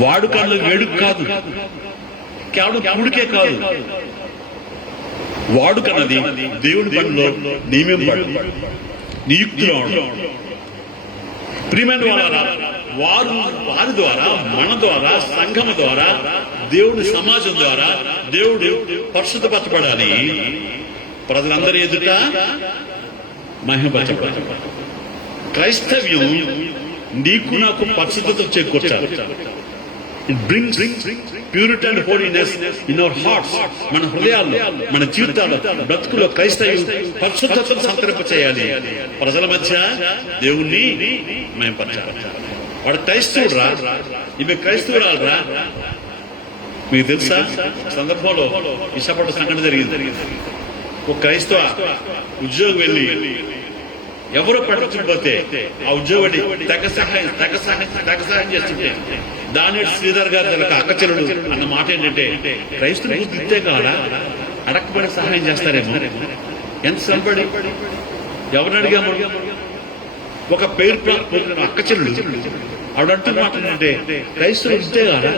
వాడుకల్లో వేడుక కాదు, కేవలం కూడికే కాదు. వాడుకన్నది దేవుడి పనిలో నియమింపబడి నియుక్తులు ప్రియమైన వారి ద్వారా, మన ద్వారా, సంఘం ద్వారా, దేవుడి సమాజం ద్వారా దేవుడు పరిశుద్ధపరచబడాలి. ప్రజలందరి ఎదుట మహిమపరచబడాలి. క్రైస్తవ్యం నీకు నాకు పరిశుద్ధత చేకూర్చాలి. It brings purity and holiness in our hearts. మన హృదయాల్లో, మన జీవితాల్లో, బ్రతుకులో క్రైస్తవ్యం పరిశుద్ధతను సంతరింప చేయాలి. ప్రజల మధ్య దేవుణ్ణి మహిమపరచాలి. వాడు క్రైస్తవుడు రా, ఇవి క్రైస్తవురాలు రా. మీకు తెలుసా, సందర్భంలో విశాఖపట్న సంఘటన జరిగింది. ఒక క్రైస్తవ ఉద్యోగం వెళ్ళి ఎవరో పట్టించకపోతే ఆ ఉద్యోగి తెగ సహాయం చేస్తుంటే దాని శ్రీధర్ గారు తనకు అక్కచెల్లుడు అన్న మాట ఏంటంటే, క్రైస్తవులు గుర్తిస్తే కాదా అడక్కబడి సహాయం చేస్తారేమో. ఎంత శ్రమపడి ఎవరిని అడిగాము. ఒక పేరు అక్కచెల్లుడు ఆవిడ అంటున్న మాట ఏంటంటే, క్రైస్తవులు ఇస్తే కాదా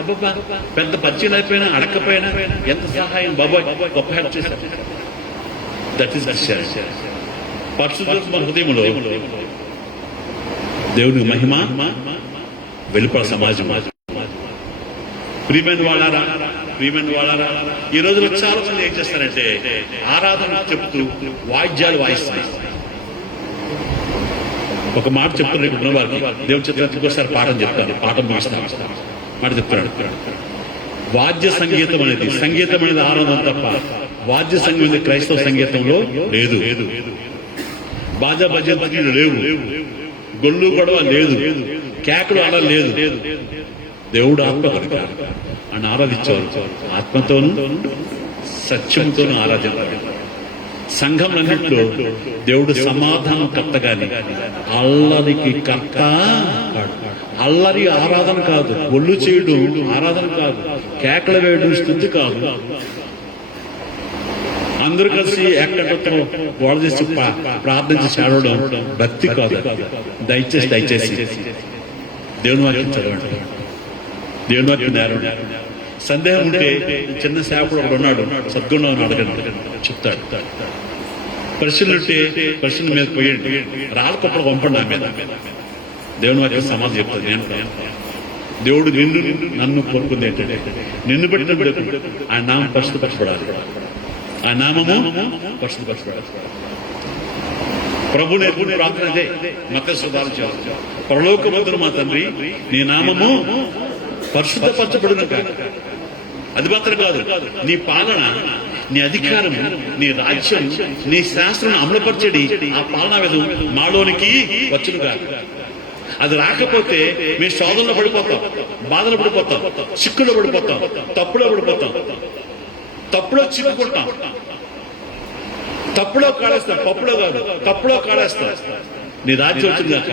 అబ్బా పెద్ద పరిచయం అయిపోయినా అడక్కపోయినా ఎంత సహాయం బాబాయ్ గొప్ప హెల్ప్ చేశారు. దట్ ఈస్ ద పరిశుద్ధత మన హృదయంలో దేవుని మహిమ వెలుపల సమాజం. ప్రియమైన వాళ్ళారా, ఈ రోజులో చాలా మంది ఏం చేస్తారంటే ఆరాధన చెప్తూ వాయిద్యాలు వాయిస్తారు. ఒక మాట చెప్తున్నారు, రేపు ఉన్నవారికి దేవుని చిత్రానికి ఒకసారి పాఠం ముగిస్తాను మాట చెప్తున్నాడు. వాద్య సంగీతం అనేది ఆరాధన తప్ప వాద్య సంగీతం క్రైస్తవ సంగీతంలో లేదు. బాజా భజనలు లేవు, గొల్లు గొడవ లేదు, కేకలు అలా లేదు. దేవుడు ఆత్మ కనుక అని ఆరాధించేవారు. ఆత్మతోనూ సత్యంతోనూ ఆరాధించారు. సంఘంలన్నింటిలో దేవుడు సమాధానం కర్త గాని అల్లరికి కర్త. అల్లరి ఆరాధన కాదు, ఒళ్ళు చేయడు ఆరాధన కాదు, కేకల వేయడం స్థుతి కాదు. అందరూ కలిసి ఏకత్వం గోడ చేసి ప్రార్థించి చేడవడం భక్తి కాదు. దయచేసి దేవుని వాక్యం చదవండి, దేవుని వాక్యం నేరం. సందేహం ఉంటే చిన్న సేవకుడు ఒకడు ఉన్నాడు, సద్గుణం అడగండి చెప్తాడు. ప్రశ్నలు ఉంటే ప్రశ్న మీద పోయండి, రాళ్ళకొప్పలు పంపండి నా మీద. దేవుని వాక్యం సమాధి చెప్తాడు. దేవుడు నన్ను కోరుకుంది ఏంటంటే నిన్ను పెట్టినప్పుడు ఆయన నామం పరిశుద్ధపరచబడాలి, ఆ నామము పరిశుద్ధపరచబడాలి. ప్రభు నేర్పుడు ప్రార్థన అదే. మత్తయి సువార్త పరలోకమందున మా తండ్రి నీ నామము పరిశుద్ధపరచబడును గాక. అది మాత్రం కాదు, నీ పాలన, నీ అధికారము, నీ రాజ్యం, నీ శాస్త్రం అమలుపరచడి ఆ పాలనా విధం మాలోనికి వచ్చును గాక. అది రాకపోతే మేము శోధనలో పడిపోతాం, బాధలో పడిపోతాం, చిక్కులో పడిపోతాం, తప్పులో పడిపోతాం, తప్పులో చిక్కుకుంటాం, తప్పులో కాడేస్తాం. పప్పులో కాదు, తప్పులో కాడేస్తాం. నీ రాజ్యం అవుతుందాక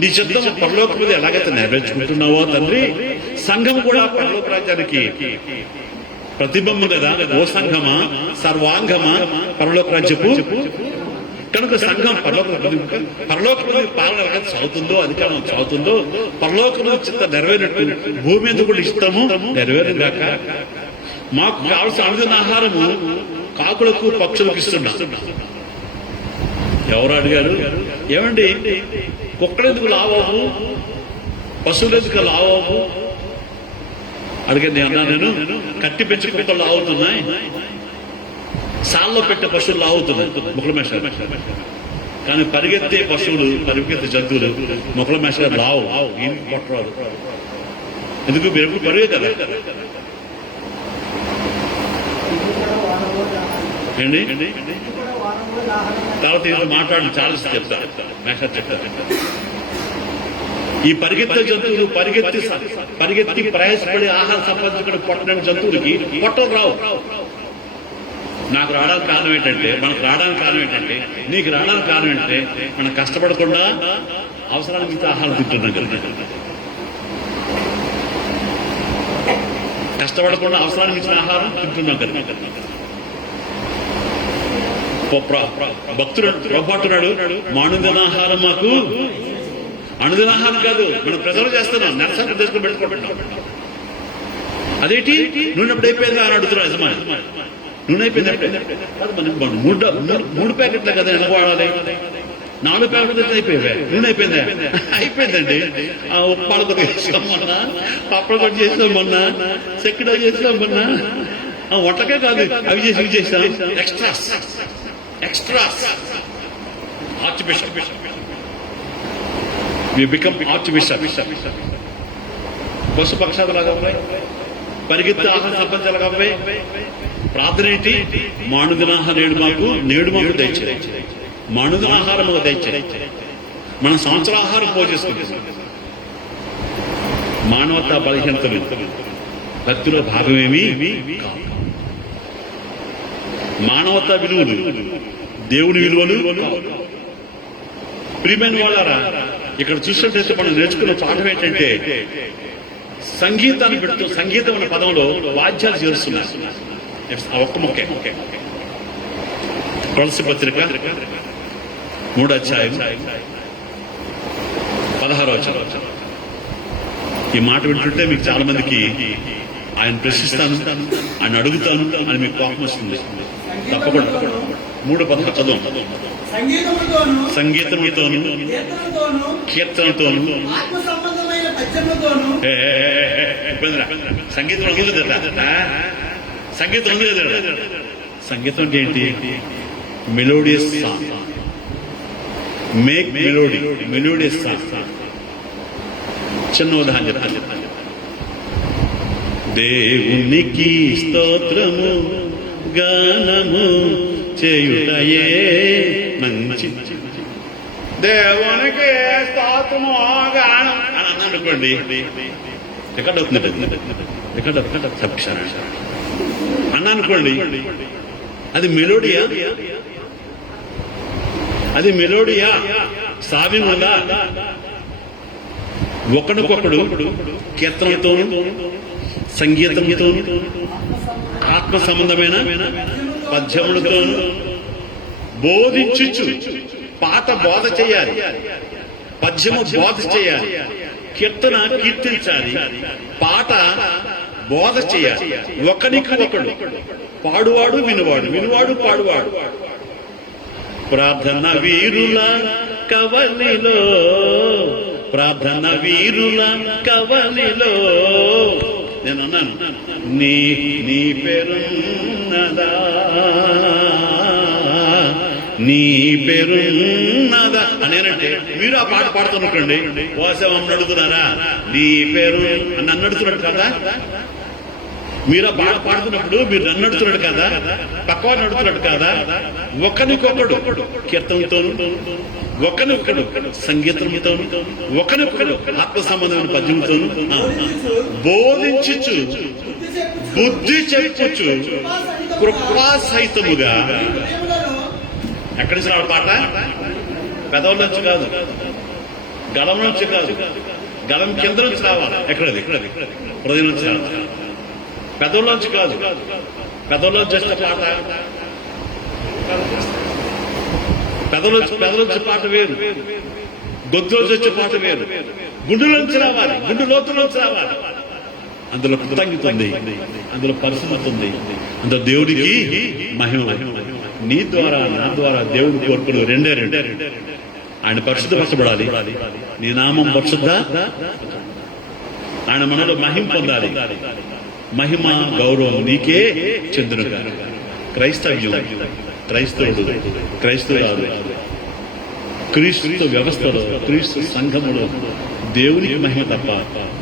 నీ చిత్తం పరలోక మీద ఎలాగైతే నెరవేర్చుకుంటున్నావో తండ్రి, సంఘం కూడా పరలోక రాజ్యానికి ప్రతిబింబం కదా. ఓ సంఘమా, సర్వాంగమా పరలోక రాజ్యపు. కనుక సంఘం పరలోక పాలన చదువుతుందో, అధికారం చదువుతుందో, పరలోకంలో చిత్త నెరవేరినట్టు భూమి ఎందుకు కూడా ఇష్టము నెరవేరుగాక. మాకు కావాల్సిన అనుదిన ఆహారము కాకులకు పక్షులకు ఇస్తున్నా. ఎవరు అడిగారు, ఏమండి కుక్కలెందుకు లావవు, పశువులెందుకు లావవు అడిగింది. అన్నా నేను కట్టి పెంచి కుక్కలు లావుతున్నాయి, సాల్లో పెట్టే పశువులు లావుతున్నాయి ముఖల మేష. కానీ పరిగెత్తే పశువులు, పరిగెత్తే జంతువులు ముఖల మేష లావు, ఇంటికి కొట్టరాదు. ఎందుకు మీరు ఎప్పుడు పరిగెత్తారు ఏంటి? తర్వాత ఏదో మాట్లాడి చాలా చెప్తారు, మేషాలు చెప్తారు. ఈ పరిగెత్తే జంతువులు పరిగెత్తి ప్రయాసపడి ఆహారం సంపాదించుకుని పొట్టలేని జంతువులకి పొట్టలు రావు. నాకు రావడానికి కారణం ఏంటంటే, మనకు రావడానికి కారణం ఏంటంటే, నీకు రావడానికి కారణం ఏంటంటే మనం కష్టపడకుండా అవసరానికి మించి ఆహారం తింటున్నాం కదా. కష్టపడకుండా అవసరానికి మించిన ఆహారం తింటున్నాం కదా. భక్తుడు ప్రభాటున్నాడు, మానుదినాహారం మాకు అణుదినాహారం కాదు, మనం ప్రిజర్వ్ చేస్తున్నాం, నరసాన్ని తీసుకుని పెట్టుకుంటున్నాం. అదేంటి నూనె అప్పుడు అయిపోయిందా అని అడుగుతున్నాం యజమాని. నూనె అయిపోయింది మనం మూడు ప్యాకెట్లే కదా ఎందుకు వాడాలి, 4 ప్యాకెట్లు అయిపోయాయి, నూనె అయిపోయిందా? అయిపోయిందండి. ఉప్మాలు కొద్దిగా చేస్తాం మొన్న, పప్పలు కొట్టి చేస్తాం మొన్న, చెక్కిడ చేస్తాం మొన్న, వంటకే కాదు అవి చేసి ఇవి చేస్తాం. Extras archbishop, we become archbishop. పశు పక్షాలు లాగా పరిగెత్తి ఆహార సంపంచాలు కాబట్టి ప్రార్థన ఏంటి? మానుదినాహ నేడు మాకు దయచేయి, మానుదినాహారం మాకు దయచేయి. మనం సంవత్సరాహారం పోషిస్తున్నాం. మానవతా బలహీనతలు భక్తిలో భాగమేమి కాదు. మానవతా విలువలు దేవుని విలువలు. ప్రియమైన వాళ్ళారా, ఇక్కడ చూసినట్లయితే మనం నేర్చుకున్న పాఠం ఏంటంటే సంగీతాన్ని పెడుతూ, సంగీతం అనే పదంలో వాద్యాలు చేస్తున్నారు. ఒక్క మొక్కే. తులసి పత్రిక 3వ అధ్యాయం 16వ వచనం. ఈ మాట వింటుంటే మీకు చాలా మందికి ఆయన ప్రశ్నిస్తాను, ఆయన అడుగుతాను అని మీకు కోపం వస్తుంది. తప్పకుండా 3:16 చదువు. సంగీతముతోను కీర్తనతోను సంగీతం ఉంది కదా, సంగీతం ఉంది కదా. సంగీతం అంటే ఏంటి? Melodious song. Make melodious song. చిన్న ఉదాహరణ చెప్తాను. దేవునికి స్తోత్రము గానము చేయుటయే మంచి, దేవునికి స్తోత్రము గానం అని అన్నానుకోండి, రికార్డ్ అవుతుంది. అన్నానుకోండి, అది మెలోడియా? అది మెలోడియా? సావ్యముగా ఒకడికొకడు కీర్తనతోను సంగీతంతోను ఆత్మ సంబంధమైన పద్యములతోను బోధించుచు. పాట బోధ చేయాలి, పద్యము బోధ చేయాలి, కీర్తన కీర్తించాలి, పాట బోధ చేయాలి. ఒకరికి ఒకడు, పాడువాడు వినువాడు, వినువాడు పాడువాడు. ప్రార్థన వీరుల కవలిలో, ప్రార్థన వీరుల కవలిలో నేను అన్నాను, నీ పేరున్నదా, నీ పేరున్నదా అనేనంటే మీరు ఆ పాట పాడుతున్నట్టండి. వాసవమ్మని అడుగుతున్నారా? నీ పేరు నన్ను అడుగుతున్నాడు కదా. మీరు ఆ పాట పాడుతున్నప్పుడు మీరు నన్ను అడుగుతున్నాడు కదా, పక్కవాడిని అడుగుతున్నాడు కదా. ఒకరికొకడు కీర్తనతోను, ఒకరికొకడు సంగీతంతోను, ఒకరికొకడు ఆత్మ సంబంధమైన పద్యంతోను బోధించుచు, బుద్ధి చెప్పుచు, కృపాసహితముగా. ఎక్కడి నుంచి రావాలి పాట? పెదవుల నుంచి కాదు, గలం నుంచి కాదు, గలం కింద నుంచి రావాలి. ఎక్కడది? హృదయం నుంచి రావాలి. పెదవుల్లోంచి కాదు. పెదవుల్లోంచి చేస్తే పాట, పెదవులోంచి పాట వేరు, గొంతులోంచి వచ్చే పాట వేరు. గుండెలోంచి రావాలి, గుండె లోతులోంచి రావాలి. అందులో కృతజ్ఞత ఉంది, అందులో పరిశుభ్రత ఉంది, అందులో దేవుడికి మహిమ. నీ ద్వారా నా ద్వారా దేవుడి కోరుకులు రెండే. ఆయన పరిశుద్ధపరచబడాలి, నీ నామం పరిశుద్ధ, ఆయన మనలో మహిమ పొందాలి. మహిమ గౌరవం నీకే చెందునుగా. క్రైస్తవ్యం, క్రైస్తవురాలు క్రీస్తు వ్యవస్థలో, క్రీస్తు సంఘములో దేవునికి మహిమ తప్ప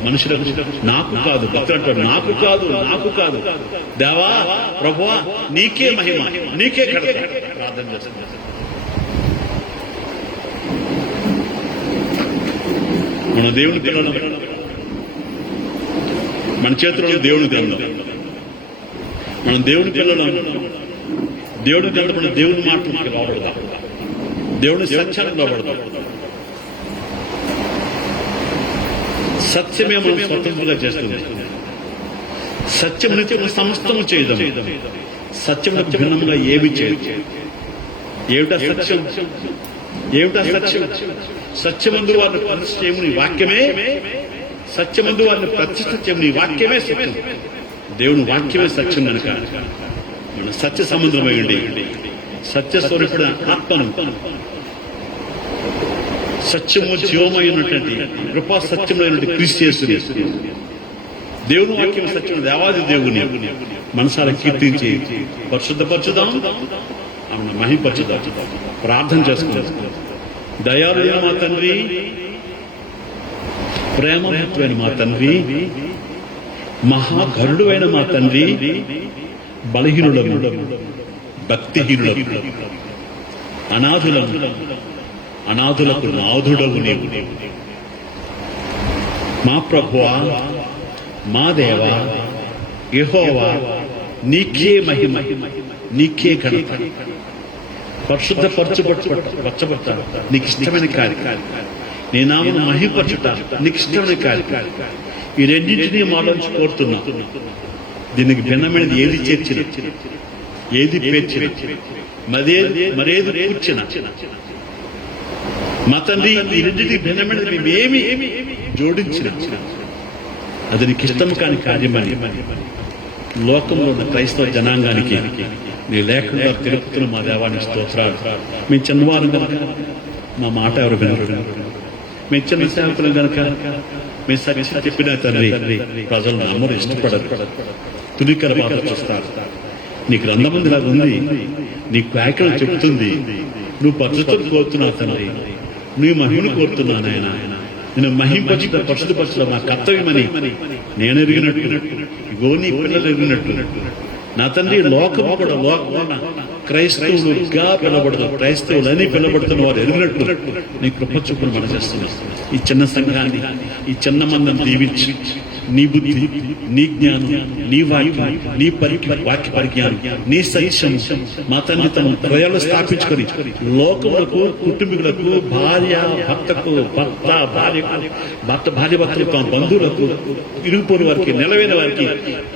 మనుషులకు నాకు కాదు. భక్తులు అంటారు నాకు కాదు. దేవా ప్రభువా నీకే మహిమ, నీకే కడత. ప్రార్థన చేస్తుంది. మన దేవుని పిల్లలు, మన చేతుల్లో దేవుని గ్రంథం. మనం దేవుని పిల్లలు, దేవుని గ్రంథం, దేవుని మాటలకు లోబడతాం, దేవుని సత్యానికి లోబడతాం. సత్యమే మనం స్వతంత్రంగా చేస్తుంది. సత్యమునితో సమస్తము చేయదాం. సత్యములకు భిన్నంగా ఏమి చేయదు. ఏమిటా సత్యం? సత్యమందు వారిని ప్రతిష్ఠ చేయము నీ వాక్యమే, సత్యమందు వారిని ప్రతిష్ఠ చేయము నీ వాక్యమే సత్యం. దేవుని వాక్యమే సత్యం కనుక మన సత్య సముద్రమై ఉండి సత్య స్వరూపుడ ఆత్మను, సత్యము జీవమై ఉన్నటువంటి కృపా సత్యమైనటువంటి క్రీస్తు యేసుని, దేవుని వాక్యం సత్యం దేవాది దేవుని మనసారా కీర్తించి పరిశుద్ధపరచుదాం, ఆమెను మహిమపరచుదాం. ప్రార్థన చేసుకుందాం. దయాళుడైన మా తండ్రి, ప్రేమమూర్తుడైన మా తండ్రి, మహాగరుడైన మా తండ్రి, బలహీనుడము, భక్తిహీనుడము, అనాథులకు నాథుడవు నీవు. మా ప్రభువా, మా దేవా, యెహోవా, నీకే మహిమ, నీకే ఘనత. పరిశుద్ధపరచబడతా నీకు ఇష్టమైన కార్యం, నీ నామను మహిమపరచుట నీకు ఇష్టమైన కార్యం. ఈ రెండింటినీ మాలోంచి కోరుతున్నా. దీనికి భిన్నమైనది ఏది చేర్చిన, ఏది పేర్చిన, మరేది కూర్చిన, మా తండ్రి ఈ రెండింటికి భిన్నమైనది మేమేమి జోడించిన అది నీకు ఇష్టం కాని కార్యమని లోకంలో ఉన్న క్రైస్తవ జనాంగానికి నీ లేఖంగా తెలుపుతున్న మా దేవానికి స్తోత్రాలు. మేము చిన్నవారు కనుక మా మాట ఎవరు వినరు, మేము చిన్న సేవకులు కనుక మేము సరిగ్గా చెప్పిన తండ్రి ప్రజలు నమ్మరు, ఇష్టపడరు, తునికర బాధ చూస్తారు. నీ గ్రంథమంది లాగా ఉంది, నీ వ్యాఖ్యలు చెబుతుంది. నువ్వు పద్ధతులు కోరుతున్నావు తండ్రి, నువ్వు మహిమను కోరుతున్నాను ఆయన. నేను మహింపరచుట పరిశుద్ధపరచుట మా కర్తవ్యమని నేను ఎరిగినట్టు, ఇగో నీ పిల్లలు ఎరిగినట్టు నా తండ్రి లోకము కూడా లోకమున క్రైస్తవులుగా పిలబడుతున్నారు, క్రైస్తవులని పిలబడుతున్న వారు ఎరిగినట్టు నీ కృప చూపును మనం చేస్తున్నాం. ఈ చిన్న సంఘాన్ని, ఈ చిన్న మందిని దీవించి నీ బుద్ధి, నీ జ్ఞానం, నీ వాక్యం, నీ వాక్య పరిజ్ఞానం, నీ సత్యం మా తండ్రి తమ హృదయాలు స్థాపించుకొని లోకములకు, కుటుంబీకులకు, భార్య భర్తకు, భార్య భర్తలు తమ బంధువులకు, ఇరుగుపొరు వారికి, నిలవైన వారికి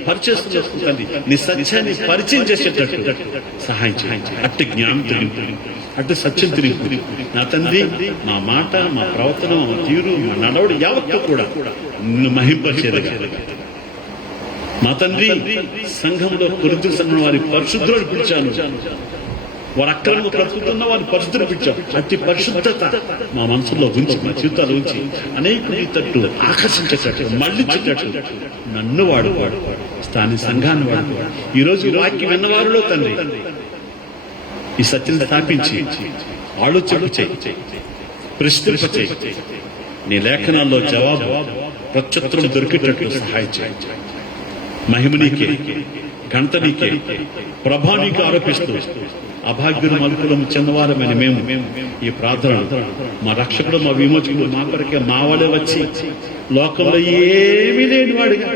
పరిచయం చేసుకుంటుంది. నీ సత్యాన్ని పరిచయం చేసేటట్టు సహాయం చేయండి. అట్టి జ్ఞానం తిరిగి, అట్టి సత్యం తిరిగి నా తండ్రి మా మాట, మా ప్రవర్తన, మా తీరు, మా నడవడి యావత్తు కూడా నిన్ను మహింపచేయగా మా తండ్రి సంఘంలో కొరింథీ సంఘం వారి పరిశుద్ధులను పిలిచాను, వారు అక్రమంగా బ్రతుకుతున్న వారిని పరిశుద్ధులు పిలిచాం. అట్టి పరిశుద్ధత మా మనసులో ఉంచి, మా జీవితాలు ఉంచి అనేకుడి తట్టు ఆకర్షించేటట్టు, మళ్ళించేటట్టు నన్ను వాడుకోడు, స్థానిక సంఘాన్ని వాడుకోడు. ఈ రోజు వాక్యం విన్నవారిలో తండ్రి ఈ సత్యం స్థాపించి ఆలోచన చేయి, ప్రశ్నింప చేయి, నీ లేఖనాల్లో జవాబు ప్రత్యుత్తరం దొరికేటట్లు సహాయం చేయి. మహిమ నీకే, ఘనత నీకే, ప్రభా నీకు ఆరోపిస్తూ అభాగ్యులు మలుపులము చెందవారమైన మేము ఈ ప్రార్థన మా రక్షకుడు, మా విమోచకుడు, మా కొరకే మా వాడే వచ్చి లోకంలో ఏమీ లేని వాడిగా,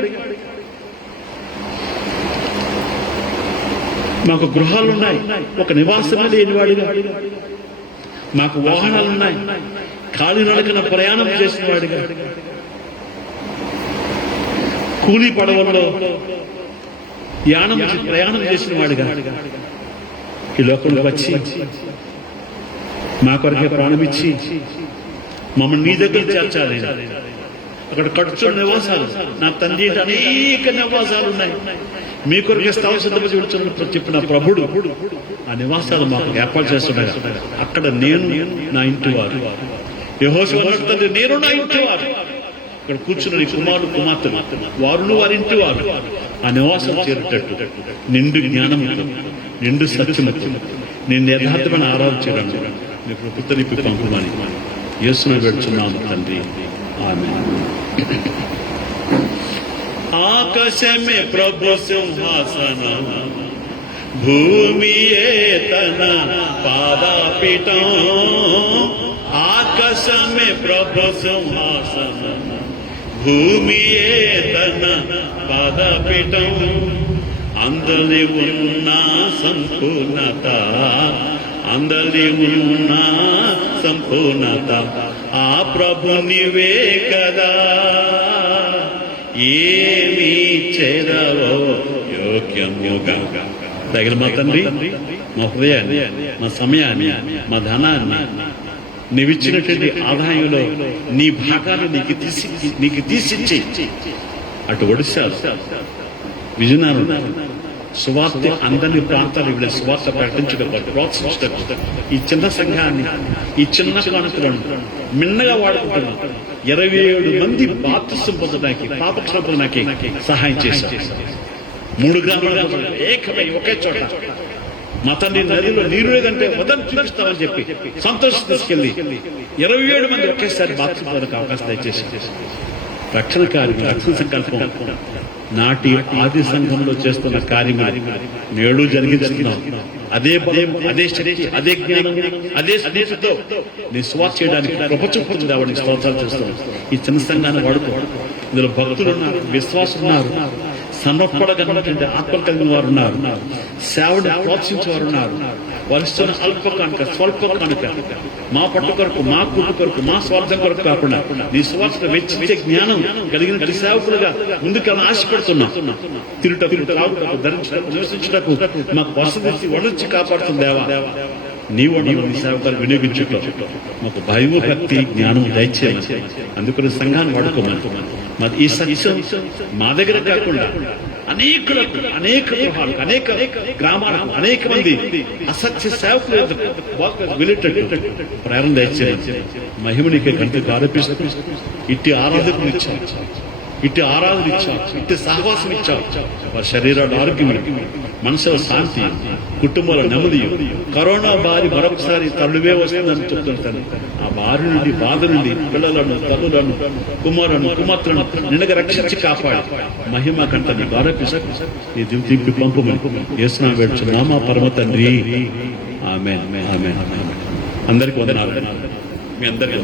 మాకు గృహాలున్నాయి, ఒక నివాసమే లేనివాడిగా, మాకు వాహనాలున్నాయి, కాలినడకన ప్రయాణం చేసిన వాడిగా, కూలీ పడవల్లో ప్రయాణం చేసిన వాడిగా ఈ లోకంలోకి వచ్చి మా కొరకే ప్రాణమిచ్చి మమ్మల్ని నీ దగ్గర చేర్చాలి. అక్కడ కట్టుచున్న నివాసాలు, నా తండ్రి అనేక నివాసాలు ఉన్నాయి, మీ కొరకే స్థలం సిద్ధపడి చెప్పిన ప్రభుడు ఆ నివాసాలు మాకు ఏర్పాటు చేస్తున్నాడు. అక్కడ నేను నా ఇంటి వారు, యెహోషువ తండ్రి నేను నా ఇంటి వారు, ఇక్కడ కూర్చున్న నీ కుమారుడు కుమార్తె వారును వారి ఇంటి వారు ఆ నివాసం చేరేటట్టు నిండు జ్ఞానముతో, నిండు సత్యముతో, నేను యథార్థమైన ఆరాధన చేయడం నీ కృపతో నింపి పంపుమని యేసును వేడుచున్నాము తండ్రి, ఆమేన్. ఆకాశమే ప్రభు సింహాసనం, భూమియే తన పాదపీఠం. ఆకాశమే ప్రభు సింహాసనం, భూమియే తన పాదపీఠం. అందరి ఉన్న సంపూర్ణత, అందరి ఉన్న సంపూర్ణత ఆ ప్రభు నీవే కదా. ఏమి చేరవో యోగ్యముగా తగిన మా తండ్రి, మా హృదయాన్ని, మా సమయాన్ని, మా ధనాన్ని, నీవిచ్చినటువంటి ఆదాయంలో నీ భాగాన్ని నీకు తీసిచ్చి అటు ఒడిశాలు విజయనగరం సువార్త అందరినీ ప్రాంతాలు వీళ్ళ సువార్త ప్రకటించడం ప్రోత్సహించడం ఈ చిన్న సంఘాన్ని ఈ చిన్న కానుకలను మిన్నగా వాడుకుంటున్నాం. 27 మంది బాప్తిసం పొందడానికి పాపక్షమాపణకి సహాయం చేశారు. 3 గ్రామాలు ఏకమై ఒకే చోట మా తండ్రి నదిలో నీరు కంటే వదం చూపిస్తామని చెప్పి సంతోషం తీసుకెళ్లి 27 మంది ఒకేసారి బాప్తిసం పొందడానికి అవకాశం దయచేసి రక్షణ కార్యం రక్షణ సంకల్పం నాటి ఆది సంఘంలో చేస్తున్న కార్యములు నేడు జరిగిస్తున్నాం. అదే బలం, అదే శక్తి, అదే జ్ఞానం, అదే స్నేహితుతో నీ స్వార్థ చేయడానికి ప్రపంచం రావడానికి స్తోత్రాలు చేస్తున్నాం. ఈ చిన్న సంఘాన్ని వాడుకో. ఇందులో భక్తులు ఉన్నారు, విశ్వాసులు ఉన్నారు, సమర్పడగలిగినటువంటి ఆత్మ కలిగిన వారు ఉన్నారు, సేవను ప్రోత్సహించే వారు ఉన్నారు. వారు ఇస్తున్న అల్ప కానుక స్వల్ప కానుక మా పట్టు కొరకు, మా కుటుంబ కొరకు, మా స్వార్థం కొరకు కాకుండా నీ స్వార్థ వెచ్చించే జ్ఞానం కలిగిన సేవకులుగా ముందుకు ఆశపడుతున్నాం. తిరుటకు, తాగుటకు, ధరించటకు, నివసించటకు మాకు వసతి వడచి కాపాడుతుందేవా. నీవు నీ సేవకులు వినియోగించటం మాకు భయము, భక్తి, జ్ఞానం దయచేయాలి. అందుకని సంఘాన్ని వాడుకోమని మరి ఈ సత్యం మా దగ్గర కాకుండా అనేకులకు, అనేక గృహాలకు, అనేక గ్రామాలకు, అనేక మంది అసత్య సేవకులు వెళ్ళేటట్టు ప్రేరణ దయచేయాలి. మహిమనికే గంటకు ఆరోపిస్తూ ఇట్టి ఆరాధకులు ఇచ్చావు, ఇట్టి ఆరాధన ఇచ్చావు, ఇట్టి సహవాసం ఇచ్చావు. వారి శరీరాల ఆరోగ్యం, మనసులో శాంతి, కుటుంబాల నెమ్మది. కరోనా బారి మరొకసారి తల్లువే వస్తుందని చెప్తుంటాను. ఆ బారి నుండి, బాధ నుండి పిల్లలను, తల్లులను, కుమార్తెలను నిన్నగా రక్షించి కాపాడి మహిమ కంట నీకు ఆరోపిస్తూ ఈ దింపి పంపమని యేసునామమున వేడుచున్నాము మా పరమ తండ్రి. ఆమేన్. ఆమేన్. అందరికీ వందనాలు. మీ అందరికీ